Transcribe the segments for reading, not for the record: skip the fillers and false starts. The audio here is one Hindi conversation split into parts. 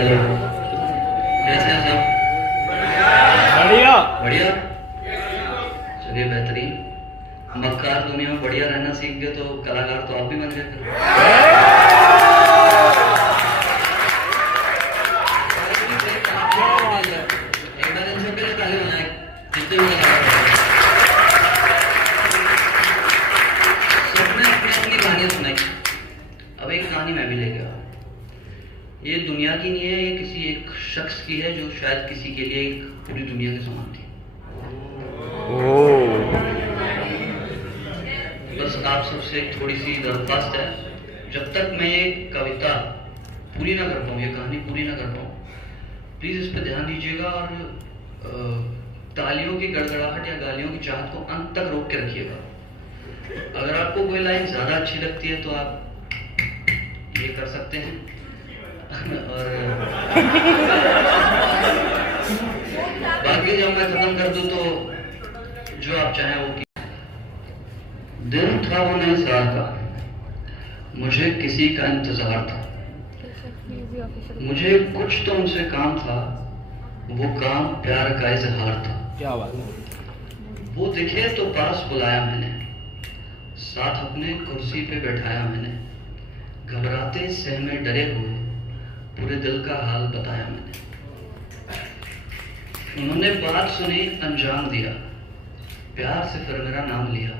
हेलो, कैसे हैं सब? बढ़िया बढ़िया। चलिए बेहतरीन। मक्कार दुनिया में बढ़िया रहना सीख गए तो कलाकार तो आप भी बन गए फिर। एक बार इन सबके लिए ताली बजाएं, जितने भी कलाकार हैं। सबने अपनी अपनी कहानियां सुनाई। अब एक कहानी मैं भी लेके आया। ये दुनिया की नहीं है, ये किसी एक शख्स की है जो शायद किसी के लिए एक पूरी दुनिया के समान थी। बस आप सबसे एक थोड़ी सी दरख्वास्त है, जब तक मैं ये कविता पूरी ना कर पाऊँ, ये कहानी पूरी ना कर पाऊँ, प्लीज इस पर ध्यान दीजिएगा और तालियों की गड़गड़ाहट या गालियों की चाहत को अंत तक रोक के रखिएगा। अगर आपको कोई लाइन ज्यादा अच्छी लगती है तो आप ये कर सकते हैं और बाकी जब मैं खत्म कर दूं तो जो आप चाहें वो की। दिन था वो नए साल का, मुझे किसी का इंतजार था, मुझे कुछ तो उनसे काम था, वो काम प्यार का इजहार था। क्या बात है। वो दिखे तो पास बुलाया मैंने, साथ अपने कुर्सी पे बैठाया मैंने, घबराते सहमे डरे हुए पूरे दिल का हाल बताया मैंने। उन्होंने बात सुनी, अंजाम दिया, प्यार से फिर मेरा नाम लिया।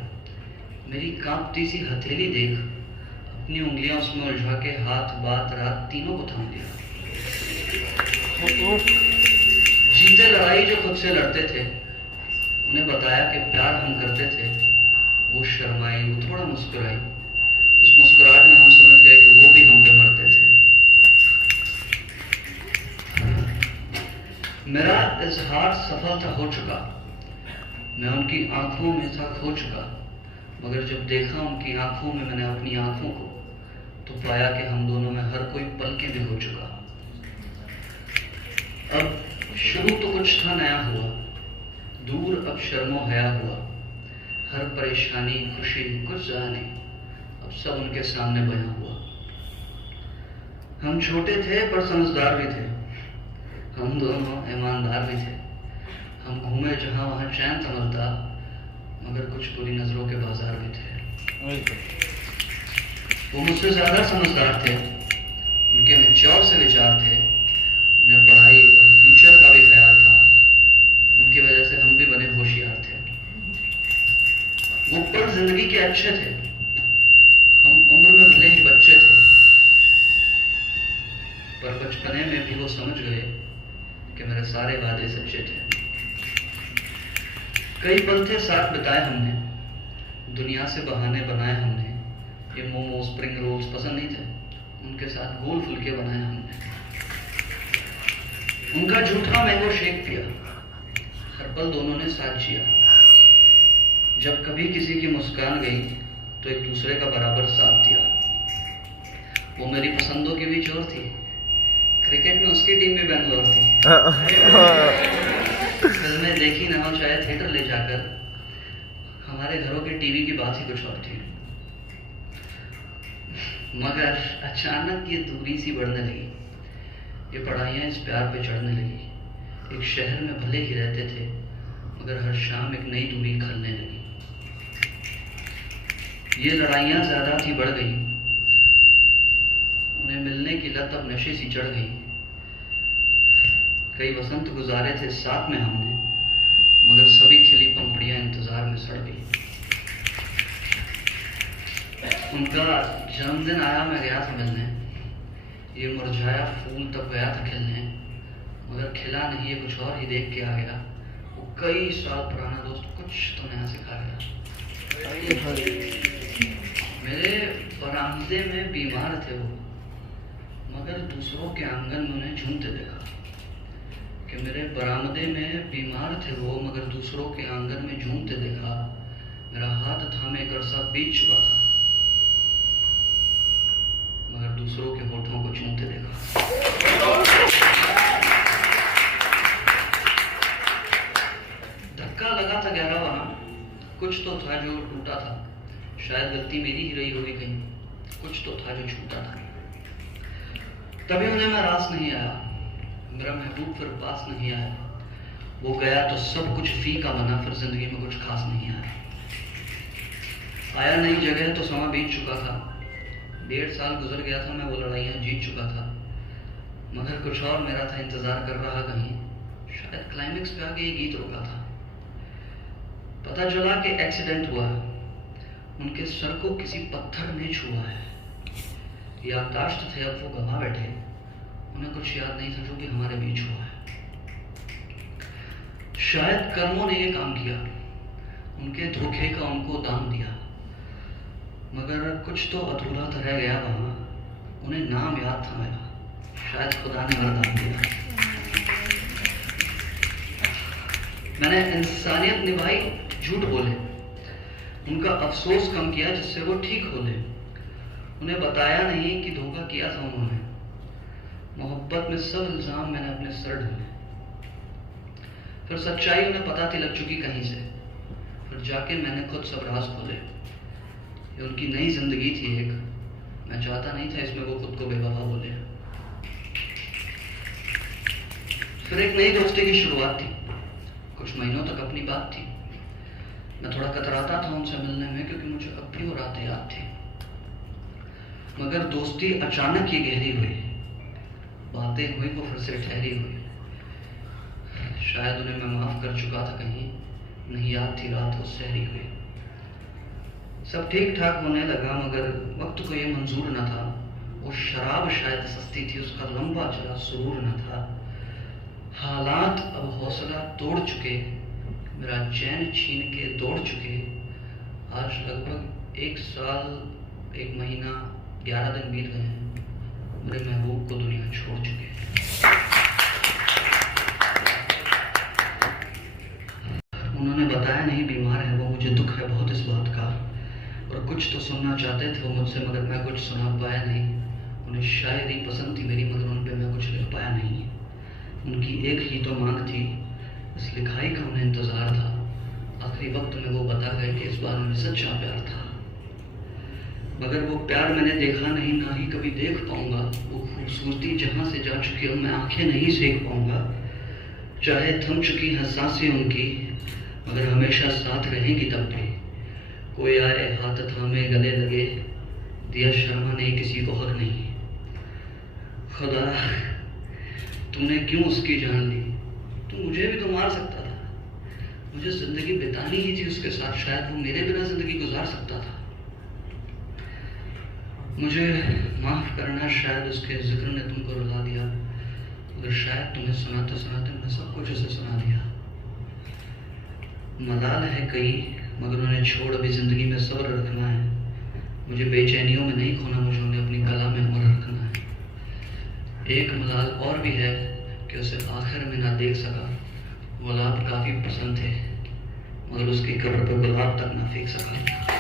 मेरी कांपती सी हथेली देख अपनी उंगलियां उसमें उलझा के हाथ बात रात तीनों को थाम लिया। जीते लड़ाई जो खुद से लड़ते थे, उन्हें बताया कि प्यार हम करते थे। वो शर्माई, वो थोड़ा मुस्कुराई, उस मुस्कुराहट में हम समझ गए कि वो भी हम पे मरते थे। मेरा इजहार सफलता हो चुका, मैं उनकी आंखों में था खो चुका, मगर जब देखा उनकी आंखों में मैंने अपनी आंखों को, तो पाया कि हम दोनों में हर कोई पल के भी हो चुका। अब शुरू तो कुछ था नया हुआ, दूर अब शर्मो हया हुआ, हर परेशानी खुशी कुछ जाने अब सब उनके सामने बया हुआ। हम छोटे थे पर समझदार भी थे, हम दोनों ईमानदार भी थे। हम घूमे जहां वहां चैन संभलता, मगर कुछ बुरी नजरों के बाजार भी थे। वो मुझसे ज्यादा समझदार थे, उनके मैच्योर से विचार थे, उन्हें पढ़ाई और फ्यूचर का भी ख्याल था। उनकी वजह से हम भी बने होशियार थे। वो पल जिंदगी के अच्छे थे, हम उम्र में भले ही बच्चे थे, पर बचपने में भी वो समझ गए कि मेरे सारे वादे सच्चे थे। कई पल थे साथ बिताए हमने, दुनिया से बहाने बनाए हमने। ये मोमो स्प्रिंग रोल्स पसंद नहीं थे, उनके साथ गोल फुलके बनाए हमने। उनका झूठा मैंगो शेक पिया, हर पल दोनों ने साथ जिया। जब कभी किसी की मुस्कान गई तो एक दूसरे का बराबर साथ दिया। वो मेरी पसंदों की भी चोर थी, क्रिकेट में उसकी टीम भी बेंगलोर थी। फिल्में देखी ना हो चाहे थिएटर ले जाकर, हमारे घरों के टीवी की बात ही कुछ और थी। मगर अचानक ये दूरी सी बढ़ने लगी, ये पढ़ाइयाँ इस प्यार पे चढ़ने लगी। एक शहर में भले ही रहते थे, मगर हर शाम एक नई दूरी खलने लगी। ये लड़ाइयाँ ज्यादा थी बढ़ गई, उन्हें मिलने की लत अब नशे सी चढ़ गई। कई वसंत गुजारे थे साथ में हमने, मगर सभी खिली पंपड़ियां इंतजार में सड़ गई। उनका जन्मदिन आया, मैं गया था मिलने। ये मुरझाया फूल तब गया था खिलने, मगर खिला नहीं, ये कुछ और ही देख के आ गया। वो कई साल पुराना दोस्त कुछ तो नया सिखा गया। मेरे बरामदे में बीमार थे वो, मगर दूसरों के आंगन में उन्हें झूमते देखा। कि मेरे बरामदे में बीमार थे वो, मगर दूसरों के आंगन में झूमते देखा। मेरा हाथ थामे एक अरसा बीत चुका था, मगर दूसरों के होठों को चूमते देखा। धक्का लगा था गहरा वहां, कुछ तो था जो टूटा था। शायद गलती मेरी ही रही होगी कहीं, कुछ तो था जो छूटा था। तभी उन्हें मैं रास नहीं आया, मेरा महबूब फिर पास नहीं आया। वो गया तो सब कुछ फीका बना, फिर जिंदगी में कुछ खास नहीं आया। आया नई जगह तो समा बीत चुका था। 1.5 साल गुजर गया था, मैं वो लड़ाइयाँ जीत चुका था। मगर कुछ और मेरा था, इंतजार कर रहा कहीं। शायद क्लाइमेक्स पे आके ये गीत रोका था। पता चला कि एक्सीडेंट हुआ, उनके सर को किसी पत्थर ने छुआ है। याददाश्त थे अब वो गवा बैठे, उन्हें कुछ याद नहीं था जो कि हमारे बीच हुआ है। शायद कर्मों ने ये काम किया, उनके धोखे का उनको दाम दिया। मगर कुछ तो अधूरा तो रह गया वहां, उन्हें नाम याद था मेरा, शायद खुदा ने वरदान दिया। मैंने इंसानियत निभाई, झूठ बोले, उनका अफसोस कम किया जिससे वो ठीक हो ले। उन्हें बताया नहीं कि धोखा किया था उन्होंने। मोहब्बत में सब इल्जाम मैंने अपने सर ढूंढे। फिर सच्चाई उन्हें पता थी लग चुकी कहीं से। फिर जाके मैंने खुद सब राज खोले। ये उनकी नई जिंदगी थी एक, मैं चाहता नहीं था इसमें वो खुद को बेवफा बोले। फिर एक नई दोस्ती की शुरुआत थी, कुछ महीनों तक अपनी बात थी। मैं थोड़ा कतराता था उनसे मिलने में, क्योंकि मुझे अब भी वो रातें याद थी। मगर दोस्ती अचानक ये गहरी हुई, बातें हुई वो फिर से ठहरी हुई। शायद उन्हें मैं माफ कर चुका था कहीं, नहीं याद थी रात वो सहरी हुई। सब ठीक ठाक होने लगा, मगर वक्त को ये मंजूर न था। वो शराब शायद सस्ती थी, उसका लंबा चला सुरूर न था। हालात अब हौसला तोड़ चुके, मेरा चैन छीन के दौड़ चुके। आज लगभग 1 साल 1 महीना 11 दिन बीत गए हैं, मेरे महबूब को दुनिया छोड़ चुके। उन्होंने बताया नहीं बीमार है वो, मुझे दुख है बहुत इस बात का। और कुछ तो सुनना चाहते थे वो मुझसे, मगर मैं कुछ सुना पाया नहीं। उन्हें शायरी पसंद थी मेरी, मगर उन पे मैं कुछ लिख पाया नहीं। उनकी एक ही तो मांग थी, इस लिखाई का उन्हें इंतजार था। आखिरी वक्त में वो बता गए कि इस बार उन्हें सच्चा प्यार था। मगर वो प्यार मैंने देखा नहीं, ना ही कभी देख पाऊंगा। वो खूबसूरती जहां से जा चुकी है मैं आंखें नहीं सेक पाऊंगा। चाहे थम चुकी है सांसें उनकी, मगर हमेशा साथ रहेंगी तब भी। कोई आए हाथ थामे गले लगे, दिया शर्मा नहीं किसी को हक नहीं। खुदा तूने क्यों उसकी जान ली, तू मुझे भी तो मार सकता था। मुझे जिंदगी बितानी ही थी उसके साथ, शायद वो मेरे बिना जिंदगी गुजार सकता था। मुझे माफ करना, शायद उसके जिक्र ने तुमको रुला दिया, मगर शायद तुम्हें सुनाते सुनाते मैंने सब कुछ उसे सुना दिया। मलाल है कई, मगर उन्हें छोड़ अभी जिंदगी में सब्र रखना है। मुझे बेचैनियों में नहीं खोना, मुझे उन्हें अपनी कला में अमर रखना है। एक मलाल और भी है कि उसे आखिर में ना देख सका। गुलाब काफी पसंद थे, मगर उसकी कब्र पर गुलाब तक ना फेंक सका।